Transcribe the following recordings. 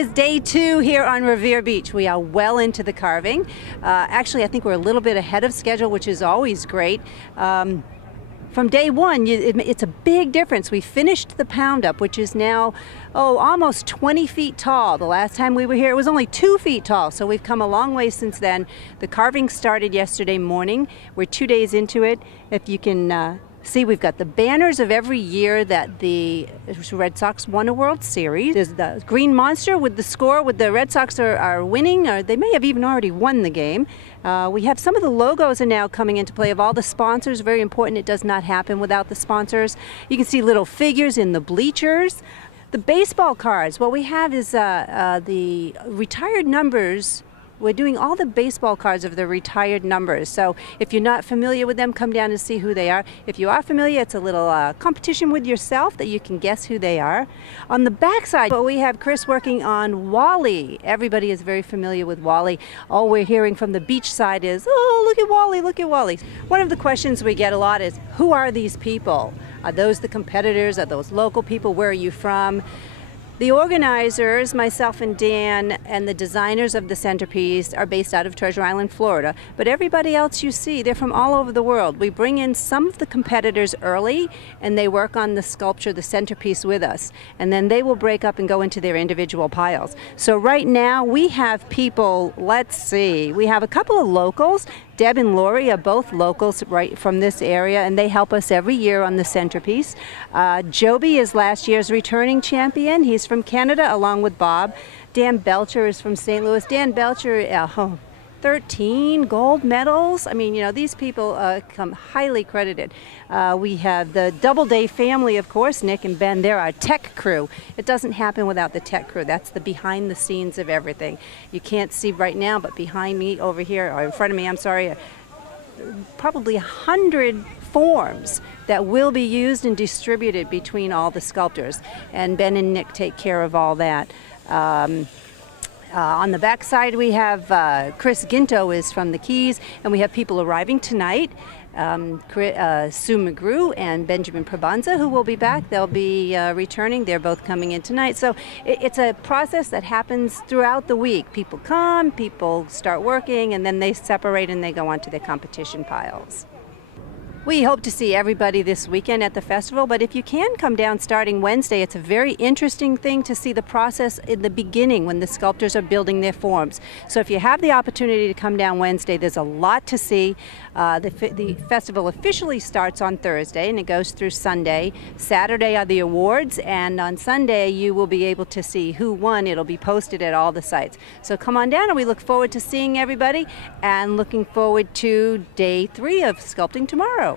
is day 2 here on Revere Beach. We are well into the carving. Actually, I think we're a little bit ahead of schedule, which is always great. From day 1, it's a big difference. We finished the pound up, which is now, almost 20 feet tall. The last time we were here, it was only 2 feet tall, so we've come a long way since then. The carving started yesterday morning. We're 2 days into it. If you can see, we've got the banners of every year that the Red Sox won a World Series. There's the green monster with the score, with the Red Sox are winning, or they may have even already won the game. We have some of the logos are now coming into play of all the sponsors. Very important. It does not happen without the sponsors. You can see little figures in the bleachers. The baseball cards, what we have is the retired numbers. We're doing all the baseball cards of the retired numbers. So if you're not familiar with them, come down and see who they are. If you are familiar, it's a little competition with yourself that you can guess who they are. On the back side, we have Chris working on Wally. Everybody is very familiar with Wally. All we're hearing from the beach side is, oh, look at Wally, look at Wally. One of the questions we get a lot is, who are these people? Are those the competitors? Are those local people? Where are you from? The organizers, myself and Dan, and the designers of the centerpiece are based out of Treasure Island, Florida. But everybody else you see, they're from all over the world. We bring in some of the competitors early, and they work on the sculpture, the centerpiece with us. And then they will break up and go into their individual piles. So right now, we have people, let's see, we have a couple of locals. Deb and Lori are both locals right from this area, and they help us every year on the centerpiece. Joby is last year's returning champion. He's from Canada, along with Bob. Dan Belcher is from St. Louis. Dan Belcher, 13 gold medals. I mean, you know, these people come highly credited. We have the Doubleday family, of course, Nick and Ben. They're our tech crew. It doesn't happen without the tech crew. That's the behind the scenes of everything. You can't see right now, but behind me over here, or in front of me, I'm sorry, probably 100 forms that will be used and distributed between all the sculptors. And Ben and Nick take care of all that. On the back side, we have Chris Ginto is from the Keys, and we have people arriving tonight. Sue McGrew and Benjamin Probanza, who will be back. They'll be returning. They're both coming in tonight. So it's a process that happens throughout the week. People come, people start working, and then they separate and they go on to their competition piles. We hope to see everybody this weekend at the festival, but if you can come down starting Wednesday, it's a very interesting thing to see the process in the beginning when the sculptors are building their forms. So if you have the opportunity to come down Wednesday, there's a lot to see. The festival officially starts on Thursday and it goes through Sunday. Saturday are the awards, and on Sunday you will be able to see who won. It'll be posted at all the sites. So come on down, and we look forward to seeing everybody and looking forward to day 3 of Sculpting tomorrow.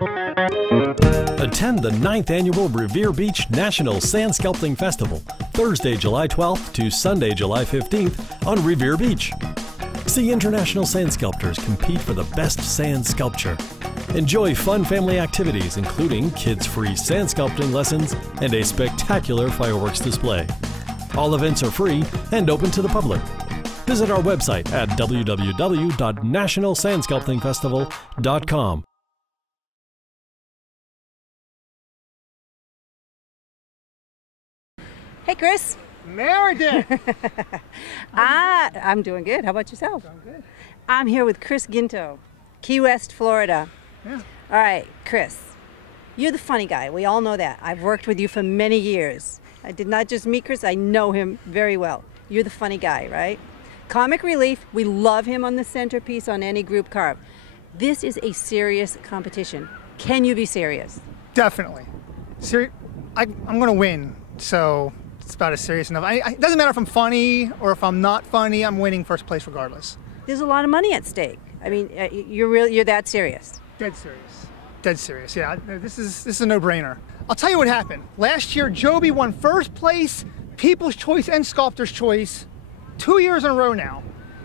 Attend the 9th Annual Revere Beach National Sand Sculpting Festival, Thursday, July 12th to Sunday, July 15th on Revere Beach. See international sand sculptors compete for the best sand sculpture. Enjoy fun family activities, including kids-free sand sculpting lessons and a spectacular fireworks display. All events are free and open to the public. Visit our website at www.nationalsandsculptingfestival.com. Hey, Chris. Meredith! I'm doing good. How about yourself? Doing good. I'm here with Chris Ginto, Key West, Florida. Yeah. All right, Chris, you're the funny guy. We all know that. I've worked with you for many years. I did not just meet Chris, I know him very well. You're the funny guy, right? Comic relief, we love him on the centerpiece on any group carve. This is a serious competition. Can you be serious? Definitely. I'm going to win, so it's about as serious enough. It doesn't matter if I'm funny or if I'm not funny, I'm winning first place regardless. There's a lot of money at stake. I mean, you're that serious. Dead serious. Dead serious, yeah. This is a no-brainer. I'll tell you what happened. Last year, Joby won first place, People's Choice and Sculptor's Choice, 2 years in a row now.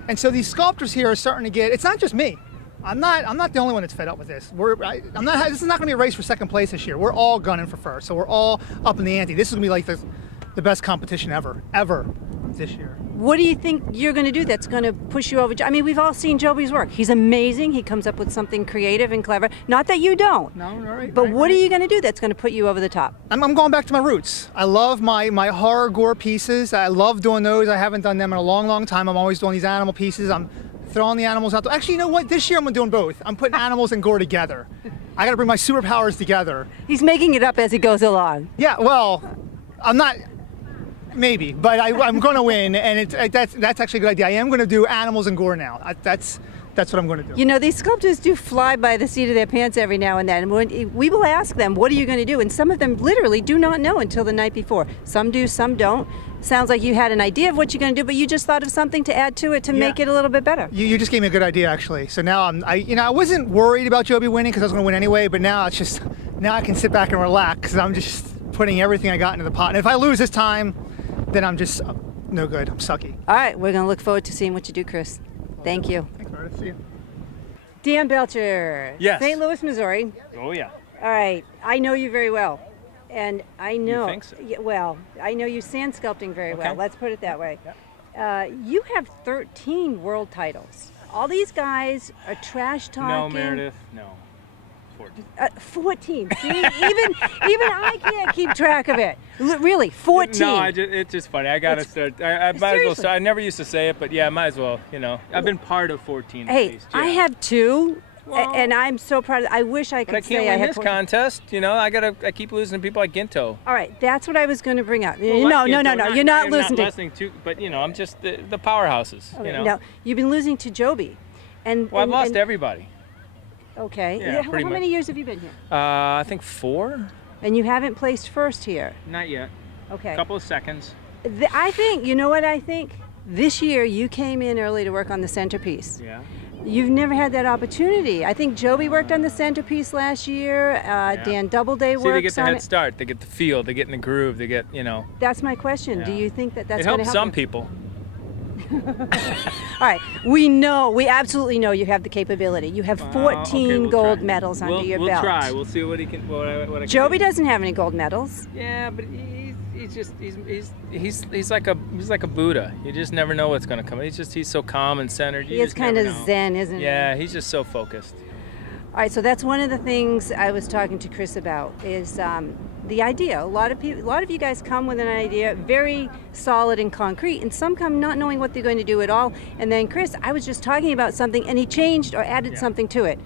And so these sculptors here are starting to get, it's not just me. I'm not the only one that's fed up with this. This is not going to be a race for second place this year. We're all gunning for first, so we're all up in the ante. This is going to be like the best competition ever this year. What do you think you're going to do that's going to push you over? I mean, we've all seen Joby's work. He's amazing. He comes up with something creative and clever. Not that you don't. No, all right. But what are you going to do that's going to put you over the top? I'm going back to my roots. I love my horror gore pieces. I love doing those. I haven't done them in a long, long time. I'm always doing these animal pieces. I'm throwing the animals out. Actually, you know what? This year I'm doing both. I'm putting animals and gore together. I got to bring my superpowers together. He's making it up as he goes along. Yeah, well, I'm not. Maybe, but I'm going to win, and that's actually a good idea. I am going to do animals and gore now. That's what I'm going to do. You know, these sculptors do fly by the seat of their pants every now and then. And we will ask them, what are you going to do? And some of them literally do not know until the night before. Some do, some don't. Sounds like you had an idea of what you're going to do, but you just thought of something to add to it to make it a little bit better. You just gave me a good idea, actually. So now I wasn't worried about Joby winning because I was going to win anyway, but now it's just, now I can sit back and relax because I'm just putting everything I got into the pot. And if I lose this time, then I'm just no good. I'm sucky. All right, we're going to look forward to seeing what you do, Chris. Thank you. Thanks, Meredith. See you. Dan Belcher. Yes. St. Louis, Missouri. Oh, yeah. All right, I know you very well. And I know. You think so? Yeah, well, I know you sand sculpting very well. Let's put it that way. Yep. You have 13 world titles. All these guys are trash talking. No, Meredith, no. 14. 14. See, even I can't keep track of it. Really, 14. No, it's just funny. I gotta start. I might as well start. I never used to say it, but yeah, I might as well. You know, I've been part of 14 at least. Yeah. I have 2. Well, and I'm so proud of I wish I could say I had. But I can't win this contest. You know, I keep losing to people like Ginto. All right, that's what I was going to bring up. Well, no, Ginto, you're not losing to. Listening to, but you know, I'm just the powerhouses. Okay, you know. No, you've been losing to Joby, and I've lost to everybody. Okay. Yeah, how pretty many much. years have you been here? I think 4. And you haven't placed first here. Not yet. Okay. A couple of seconds. I think, you know what I think? This year you came in early to work on the centerpiece. Yeah. You've never had that opportunity. I think Joby worked on the centerpiece last year. Dan Doubleday worked on it. See, they get the head start. They get the feel. They get in the groove. They get, you know. That's my question. Yeah. Do you think that's it going to helps help some you? people. All right, we absolutely know you have the capability. You have 14 gold medals under your belt. We'll try. We'll see what he can. What I can Joby doesn't have any gold medals. Yeah, but he's like a Buddha. You just never know what's going to come. He's so calm and centered. He is kind of zen, isn't he? Yeah, he's just so focused. All right, so that's one of the things I was talking to Chris about is the idea. A lot of you guys come with an idea, very solid and concrete, and some come not knowing what they're going to do at all. And then Chris, I was just talking about something, and he changed or added something to it.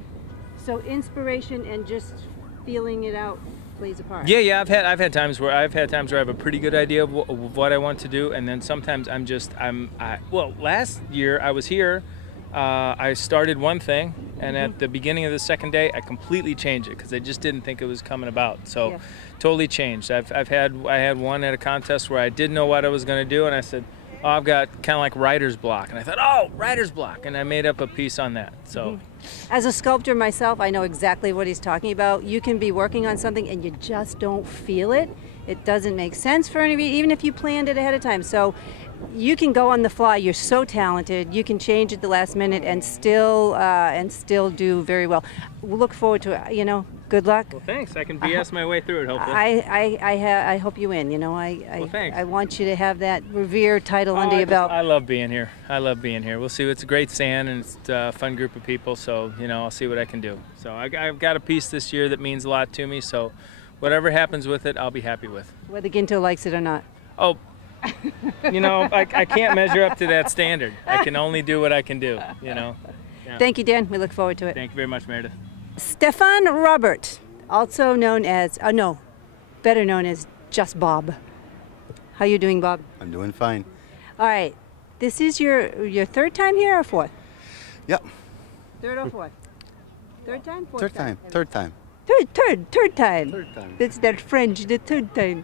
So inspiration and just feeling it out plays a part. Yeah. I've had times where I have a pretty good idea of what I want to do, and then sometimes well, last year I was here. I started one thing, and at the beginning of the second day, I completely changed it because I just didn't think it was coming about. So, totally changed. I had one at a contest where I didn't know what I was going to do, and I said, "Oh, I've got kind of like writer's block," and I thought, "Oh, writer's block," and I made up a piece on that. So, as a sculptor myself, I know exactly what he's talking about. You can be working on something and you just don't feel it. It doesn't make sense for any reason, even if you planned it ahead of time. So. You can go on the fly. You're so talented. You can change at the last minute and still do very well. We'll look forward to it. You know, good luck. Well, thanks. I can BS my way through it. Hopefully. I hope you win. You know, thanks. I want you to have that Revere title under your belt. I love being here. We'll see. It's a great sand and it's a fun group of people. So you know, I'll see what I can do. So I've got a piece this year that means a lot to me. So whatever happens with it, I'll be happy with. Whether Ginto likes it or not. Oh. You know, I can't measure up to that standard. I can only do what I can do, you know. Yeah. Thank you, Dan. We look forward to it. Thank you very much, Meredith. Stefan Robert, also known as, better known as just Bob. How you doing, Bob? I'm doing fine. All right. This is your third time here or fourth? Yep. Third or fourth? Third time? Fourth Third time. Third time. Third time. That's that French, the third time.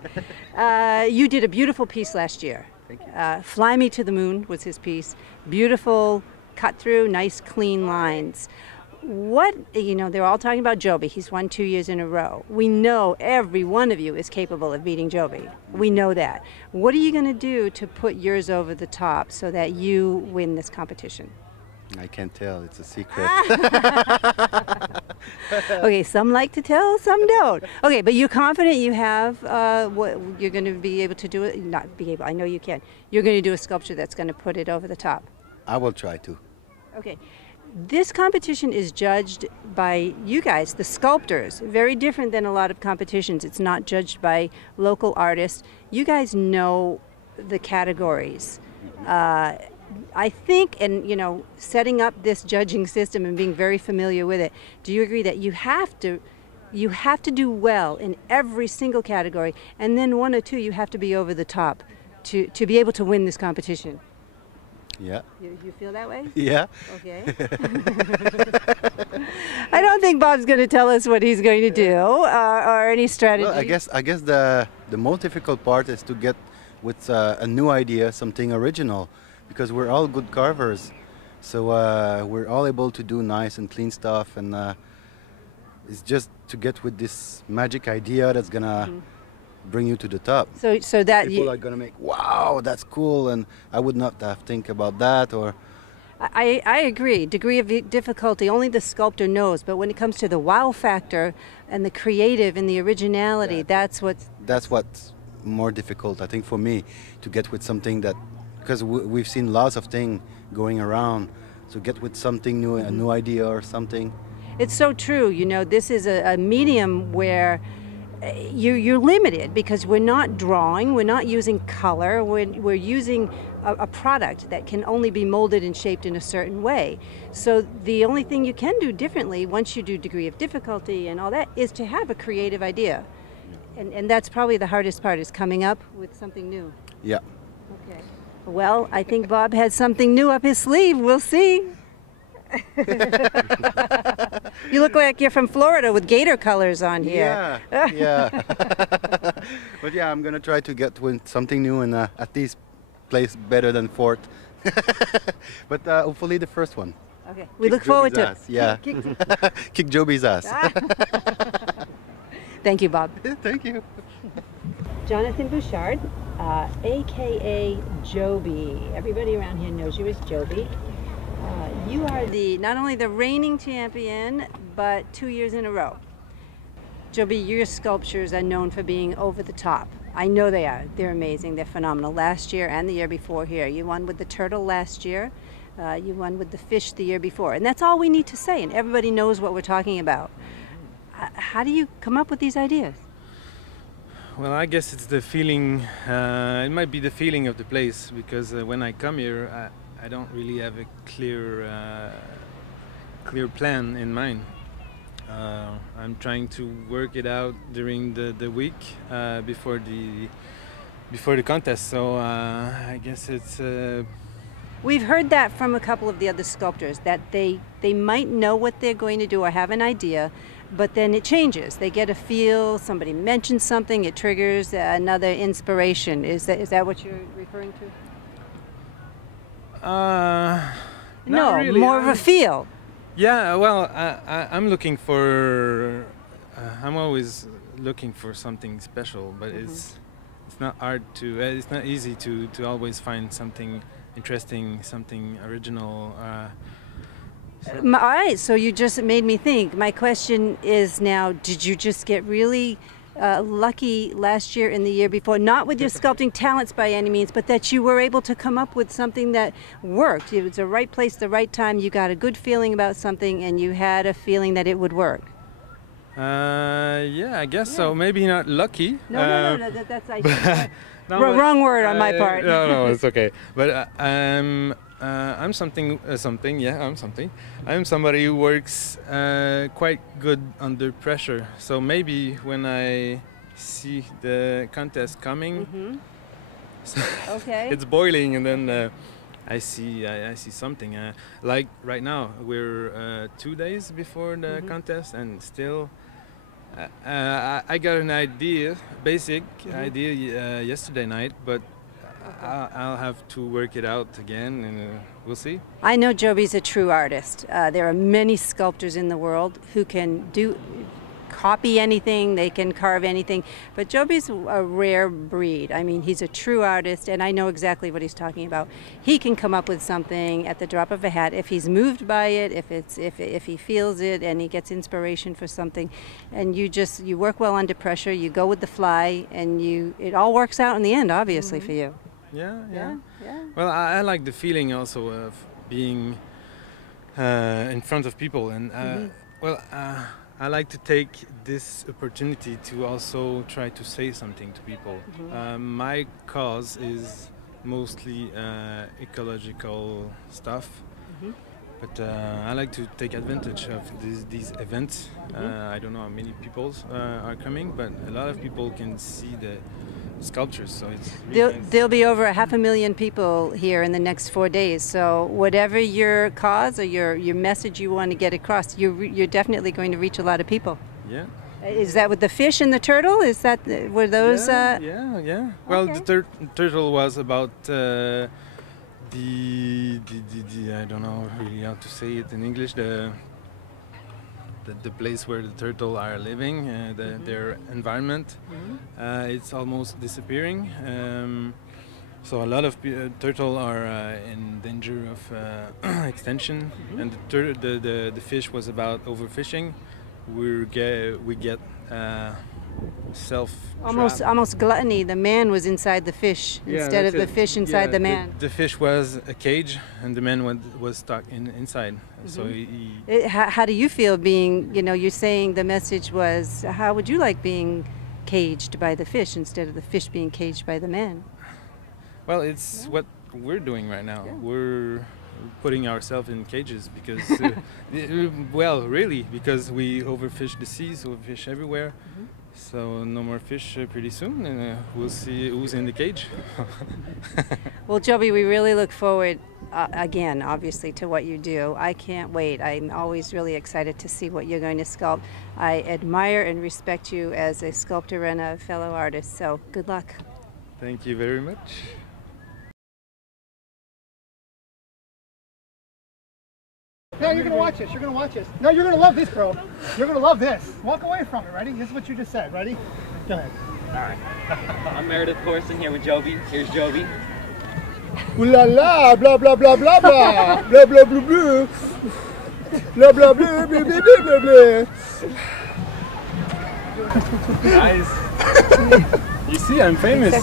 You did a beautiful piece last year. Thank you. Fly Me to the Moon was his piece. Beautiful, cut through, nice, clean lines. They're all talking about Joby. He's won 2 years in a row. We know every one of you is capable of beating Joby. We know that. What are you going to do to put yours over the top so that you win this competition? I can't tell. It's a secret. Okay, some like to tell, some don't. Okay, but you're confident you have what you're going to be able to do it? Not be able, I know you can. You're going to do a sculpture that's going to put it over the top. I will try to. Okay. This competition is judged by you guys, the sculptors. Very different than a lot of competitions. It's not judged by local artists. You guys know the categories. I think, and you know, setting up this judging system and being very familiar with it, do you agree that you have to do well in every single category, and then one or two you have to be over the top to be able to win this competition? Yeah. You feel that way? Yeah. Okay. I don't think Bob's going to tell us what he's going to do or any strategy. Well, I guess the most difficult part is to get with a new idea, something original, because we're all good carvers, so we're all able to do nice and clean stuff, and it's just to get with this magic idea that's gonna bring you to the top. So that people are gonna make, wow, that's cool, and I would not have think about that. Or I agree. Degree of difficulty only the sculptor knows, but when it comes to the wow factor and the creative and the originality, that's what's more difficult, I think, for me, to get with something that, because we've seen lots of things going around, so get with something new, a new idea or something. It's so true. You know, this is a medium where you're limited because we're not drawing, we're not using color, we're using a product that can only be molded and shaped in a certain way. So the only thing you can do differently once you do degree of difficulty and all that is to have a creative idea. And that's probably the hardest part, is coming up with something new. Yeah. Okay. Well, I think Bob has something new up his sleeve. We'll see. You look like you're from Florida with gator colors on here. Yeah, yeah. But yeah, I'm going to try to get with something new and at least place better than fourth. But hopefully the first one. Okay. We look forward to it. Yeah. Kick Joby's ass. Thank you, Bob. Thank you. Jonathan Bouchard, a.k.a. Joby. Everybody around here knows you as Joby. You are not only the reigning champion, but 2 years in a row. Joby, your sculptures are known for being over the top. I know they are. They're amazing. They're phenomenal. Last year and the year before here. You won with the turtle last year. You won with the fish the year before. And that's all we need to say, and everybody knows what we're talking about. How do you come up with these ideas? Well, I guess it's the feeling, it might be the feeling of the place, because when I come here, I don't really have a clear plan in mind. I'm trying to work it out during the week before the contest, so I guess it's... We've heard that from a couple of the other sculptors, that they might know what they're going to do or have an idea, but then it changes. They get a feel, somebody mentions something, it triggers another inspiration. Is that what you're referring to? No, really. More of a feel. Yeah, well, I'm looking for... I'm always looking for something special, but it's not hard to... it's not easy to always find something interesting, something original. All right, so you just made me think. My question is now, did you just get really lucky last year and the year before, not with your sculpting talents by any means, but that you were able to come up with something that worked? It was the right place, the right time, you got a good feeling about something, and you had a feeling that it would work. Yeah, I guess so. Maybe not lucky. No, that's wrong word on my part. No, it's okay. But I'm something. I'm somebody who works quite good under pressure. So maybe when I see the contest coming, okay, it's boiling, and then I see something. Like right now, we're 2 days before the contest, and still. I got an idea, basic idea yesterday night, but I'll have to work it out again, and we'll see. I know Joby's a true artist. There are many sculptors in the world who can do copy anything, they can carve anything. But Joby's a rare breed. I mean, he's a true artist, and I know exactly what he's talking about. He can come up with something at the drop of a hat if he's moved by it, if he feels it, and he gets inspiration for something. And you work well under pressure. You go with the fly, and it all works out in the end, obviously, for you. Yeah. Well, I like the feeling also of being in front of people, and I like to take this opportunity to also try to say something to people. My cause is mostly ecological stuff, but I like to take advantage of these events. I don't know how many people are coming, but a lot of people can see the sculptures, so it's really nice. There'll be over 500,000 people here in the next 4 days, so whatever your cause or your message you want to get across, you're definitely going to reach a lot of people. Yeah. Is that with the fish and the turtle? Were those yeah. Well, okay. the turtle was about the I don't know really how to say it in English, the place where the turtle are living, their environment. It's almost disappearing. So a lot of turtle are in danger of extinction, and the fish was about overfishing. We get almost gluttony. The man was inside the fish instead of the fish inside the man. The fish was a cage, and the man was stuck inside. So how do you feel being? You're saying the message was, how would you like being caged by the fish instead of the fish being caged by the man? Well, it's what we're doing right now. We're putting ourselves in cages because, because we overfish the seas, overfish everywhere. So no more fish pretty soon, and we'll see who's in the cage. Well, Joby, we really look forward, again, obviously, to what you do. I can't wait. I'm always really excited to see what you're going to sculpt. I admire and respect you as a sculptor and a fellow artist, so good luck. Thank you very much. No, you're gonna watch this. You're gonna watch this. No, you're gonna love this, bro. You're gonna love this. Walk away from it. Ready? This is what you just said. Ready? Go ahead. All right. I'm Meredith Corson here with Joby. Here's Joby. Ooh la la, blah blah blah blah blah, blah blah blah blah, blah blah blah blah blah blah blah. Guys, you see, I'm famous.